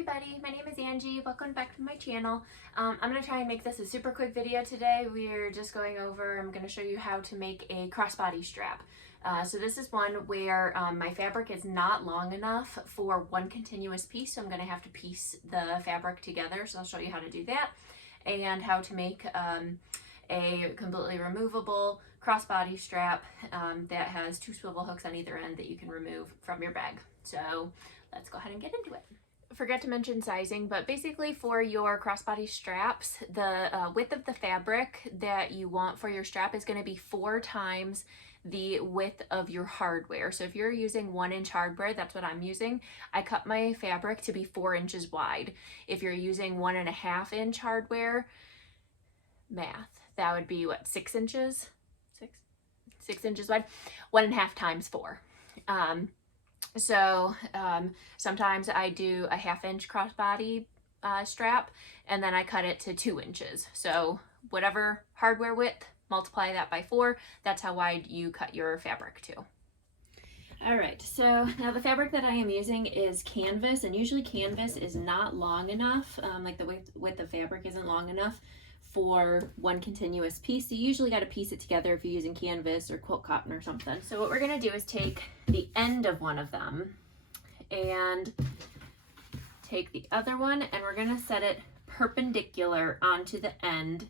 everybody, my name is Angie. Welcome back to my channel. I'm going to try and make this a super quick video today. I'm going to show you how to make a crossbody strap. So this is one where my fabric is not long enough for one continuous piece, so I'm going to have to piece the fabric together. So I'll show you how to do that and how to make a completely removable crossbody strap that has two swivel hooks on either end that you can remove from your bag. So let's go ahead and get into it. Forgot to mention sizing, but basically for your crossbody straps, the width of the fabric that you want for your strap is going to be 4 times the width of your hardware. So if you're using 1-inch hardware, that's what I'm using. I cut my fabric to be 4 inches wide. If you're using 1.5-inch hardware, math, that would be what, 6 inches? 6 inches wide, 1.5 times 4. Sometimes I do a 1/2-inch crossbody strap, and then I cut it to 2 inches. So whatever hardware width, multiply that by 4. That's how wide you cut your fabric to. All right, so now the fabric that I am using is canvas, and usually canvas is not long enough, like the width of fabric isn't long enough for one continuous piece. So you usually got to piece it together if you're using canvas or quilt cotton or something. So what we're going to do is take the end of one of them and take the other one, and we're going to set it perpendicular onto the end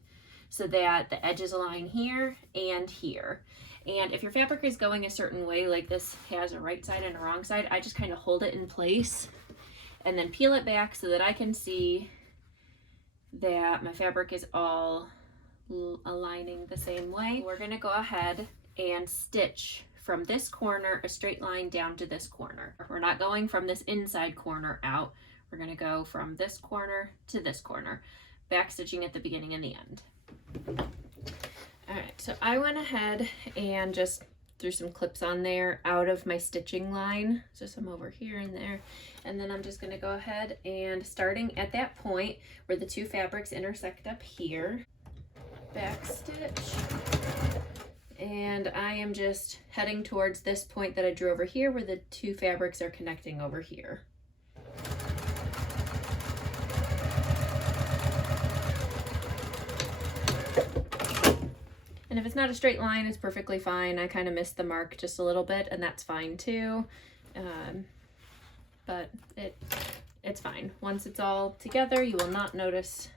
so that the edges align here and here. And if your fabric is going a certain way, like this has a right side and a wrong side, I just kind of hold it in place and then peel it back so that I can see that my fabric is all aligning the same way. We're going to go ahead and stitch from this corner a straight line down to this corner. We're not going from this inside corner out. We're going to go from this corner to this corner, back stitching at the beginning and the end. All right, so I went ahead and just threw some clips on there out of my stitching line, so some over here and there, and then I'm just going to go ahead and, starting at that point where the two fabrics intersect up here, back stitch, and I am just heading towards this point that I drew over here where the two fabrics are connecting over here. And if it's not a straight line, it's perfectly fine. I kind of missed the mark just a little bit, and that's fine too. But it's fine. Once it's all together, you will not notice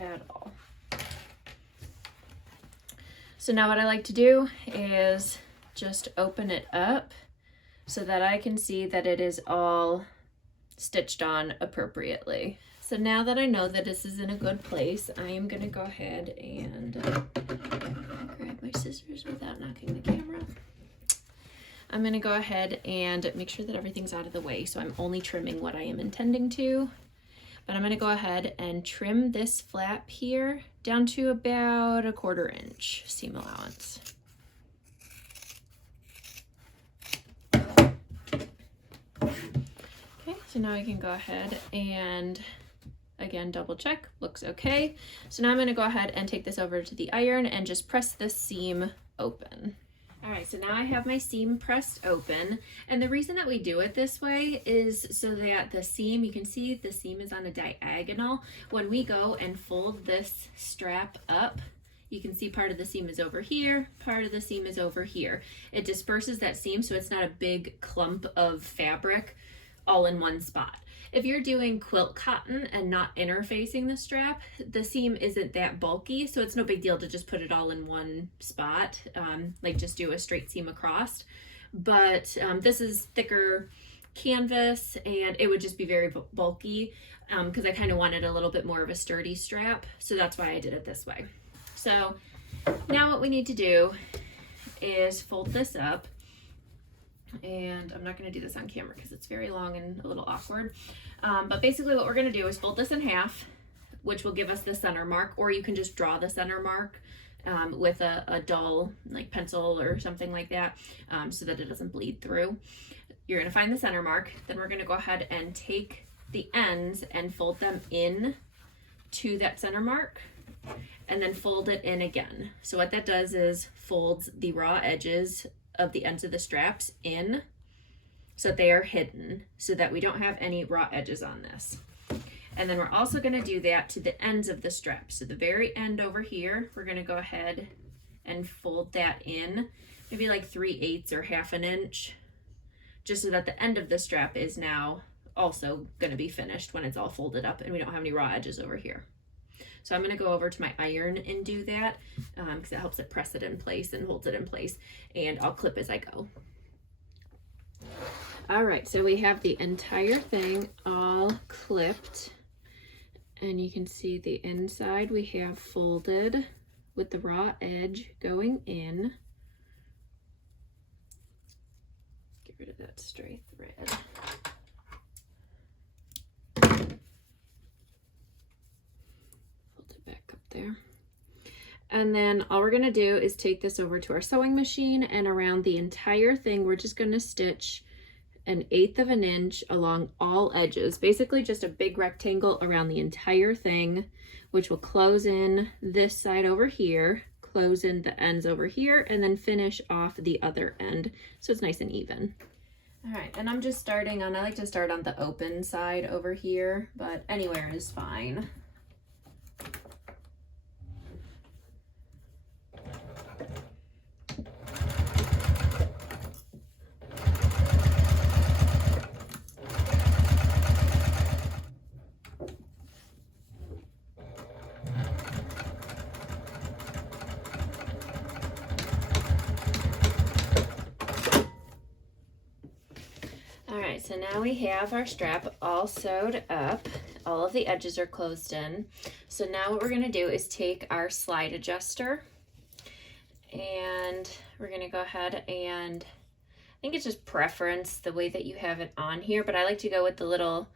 at all. So now what I like to do is just open it up so that I can see that it is all stitched on appropriately. So now that I know that this is in a good place, I am going to go ahead and grab my scissors without knocking the camera. I'm going to go ahead and make sure that everything's out of the way, so I'm only trimming what I am intending to. But I'm going to go ahead and trim this flap here down to about 1/4 inch seam allowance. Okay, so now I can go ahead and again double check, looks okay. So now I'm going to go ahead and take this over to the iron and just press this seam open. All right, so now I have my seam pressed open, and the reason that we do it this way is so that the seam, you can see the seam is on a diagonal. When we go and fold this strap up, you can see part of the seam is over here, part of the seam is over here. It disperses that seam so it's not a big clump of fabric all in one spot. If you're doing quilt cotton and not interfacing the strap, the seam isn't that bulky, so it's no big deal to just put it all in one spot, like just do a straight seam across. But this is thicker canvas, and it would just be very bulky because I kind of wanted a little bit more of a sturdy strap, so that's why I did it this way. So now what we need to do is fold this up. And I'm not going to do this on camera because it's very long and a little awkward. But basically what we're going to do is fold this in half, which will give us the center mark, or you can just draw the center mark with a dull like pencil or something like that, so that it doesn't bleed through. You're going to find the center mark. Then we're going to go ahead and take the ends and fold them in to that center mark, and then fold it in again. So what that does is folds the raw edges of the ends of the straps in so that they are hidden, so that we don't have any raw edges on this. And then we're also going to do that to the ends of the strap. So the very end over here, we're going to go ahead and fold that in, maybe like 3/8 or 1/2 inch, just so that the end of the strap is now also going to be finished when it's all folded up and we don't have any raw edges over here. So I'm going to go over to my iron and do that because it helps it press it in place and holds it in place, and I'll clip as I go. All right, so we have the entire thing all clipped, and you can see the inside we have folded with the raw edge going in. Get rid of that stray thread. There. And then all we're going to do is take this over to our sewing machine, and around the entire thing we're just going to stitch 1/8 of an inch along all edges, basically just a big rectangle around the entire thing, which will close in this side over here, close in the ends over here, and then finish off the other end so it's nice and even. All right, and I'm just starting on, I like to start on the open side over here, but anywhere is fine. So now we have our strap all sewed up. All of the edges are closed in. So now what we're going to do is take our slide adjuster, and we're going to go ahead and, I think it's just preference the way that you have it on here, but I like to go with the little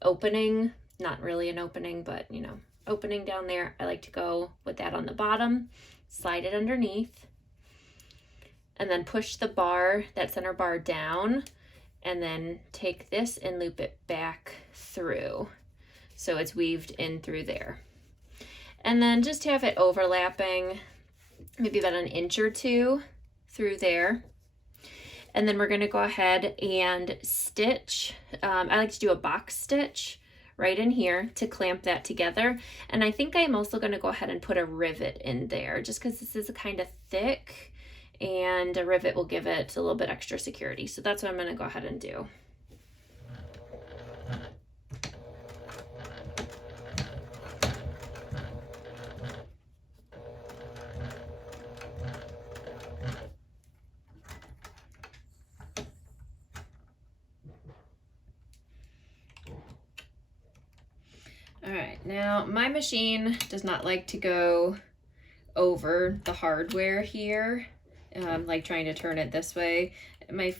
opening, not really an opening, but you know, opening down there. I like to go with that on the bottom, slide it underneath, and then push the bar, that center bar down, and then take this and loop it back through so it's weaved in through there. And then just have it overlapping maybe about 1 inch or 2 through there. And then we're going to go ahead and stitch. I like to do a box stitch right in here to clamp that together. And I think I'm also going to go ahead and put a rivet in there just because this is kind of thick, and a rivet will give it a little bit extra security. So that's what I'm going to go ahead and do. All right, now my machine does not like to go over the hardware here. Like trying to turn it this way. My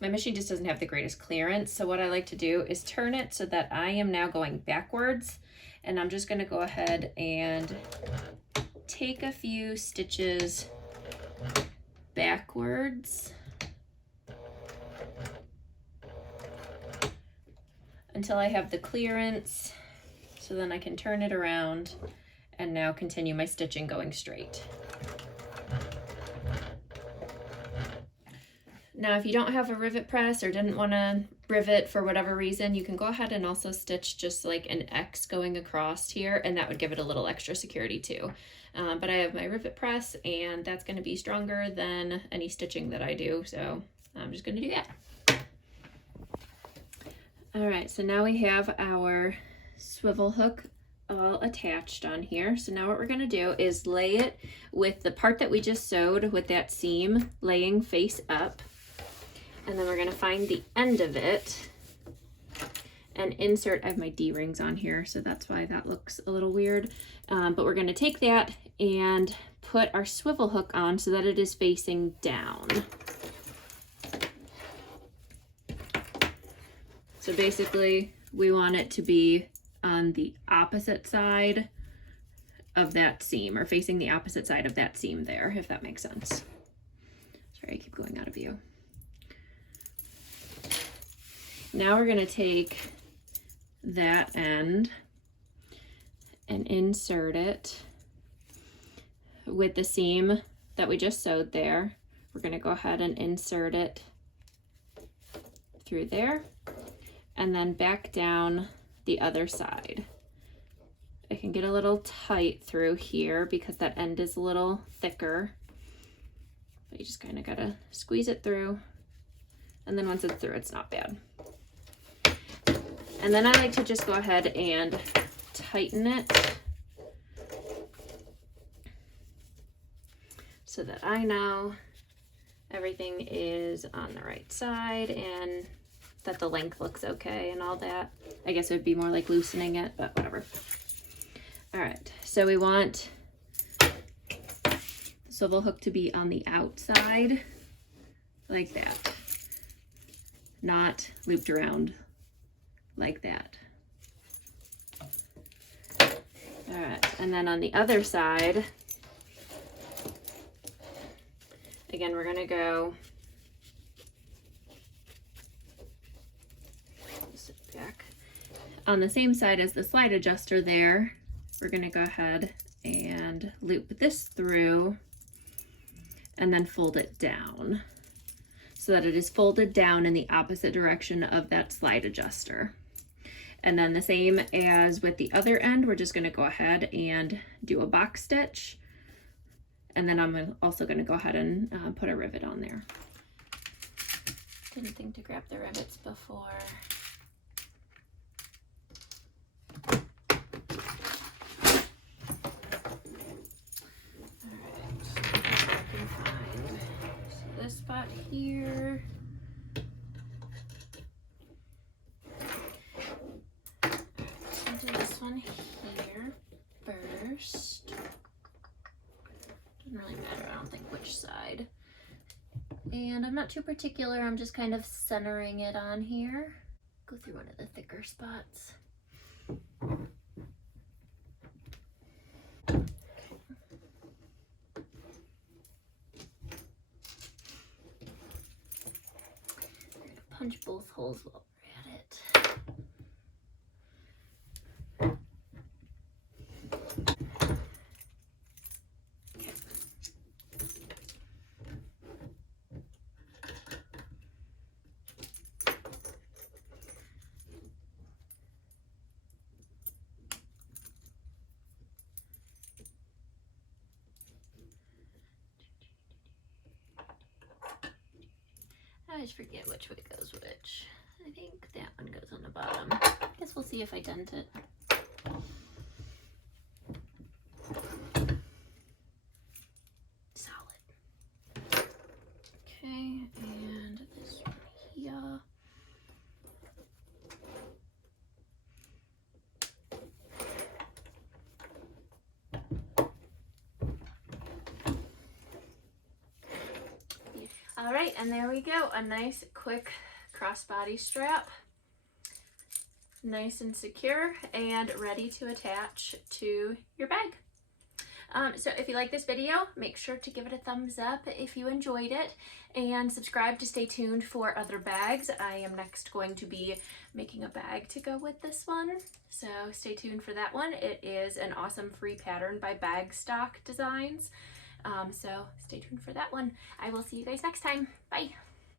machine just doesn't have the greatest clearance, so what I like to do is turn it so that I am now going backwards, and I'm just going to go ahead and take a few stitches backwards until I have the clearance, so then I can turn it around and now continue my stitching going straight. Now, if you don't have a rivet press or didn't want to rivet for whatever reason, you can go ahead and also stitch just like an X going across here, and that would give it a little extra security too. But I have my rivet press, and that's going to be stronger than any stitching that I do, so I'm just going to do that. All right, so now we have our swivel hook all attached on here. So now what we're going to do is lay it with the part that we just sewed with that seam laying face up. And then we're going to find the end of it and insert. I have my D-rings on here, so that's why that looks a little weird. But we're going to take that and put our swivel hook on so that it is facing down. So basically, we want it to be on the opposite side of that seam, or facing the opposite side of that seam there, if that makes sense. Sorry, I keep going out of view. Now we're going to take that end and insert it with the seam that we just sewed there. We're going to go ahead and insert it through there and then back down the other side. It can get a little tight through here because that end is a little thicker, but you just kind of gotta squeeze it through, and then once it's through, it's not bad. And then I like to just go ahead and tighten it so that I know everything is on the right side and that the length looks okay and all that. I guess it would be more like loosening it, but whatever. All right, so we want the swivel hook to be on the outside like that, not looped around like that. All right, and then on the other side, again, we're gonna go sit back on the same side as the slide adjuster there. We're gonna go ahead and loop this through and then fold it down so that it is folded down in the opposite direction of that slide adjuster. And then the same as with the other end, we're just gonna go ahead and do a box stitch. And then I'm also gonna go ahead and put a rivet on there. Didn't think to grab the rivets before. All right, so I can find this spot here. So do this one here first. Doesn't really matter, I don't think, which side. And I'm not too particular, I'm just kind of centering it on here. Go through one of the thicker spots. I'm gonna punch both holes while we're at it. I always forget which way goes which. I think that one goes on the bottom. I guess we'll see if I dent it. Solid. Okay, and this one here. All right, and there we go. A nice quick crossbody strap. Nice and secure and ready to attach to your bag. So if you like this video, make sure to give it a thumbs up if you enjoyed it, and subscribe to stay tuned for other bags. I am next going to be making a bag to go with this one, so stay tuned for that one. It is an awesome free pattern by Bag Stock Designs. So stay tuned for that one. I will see you guys next time. Bye.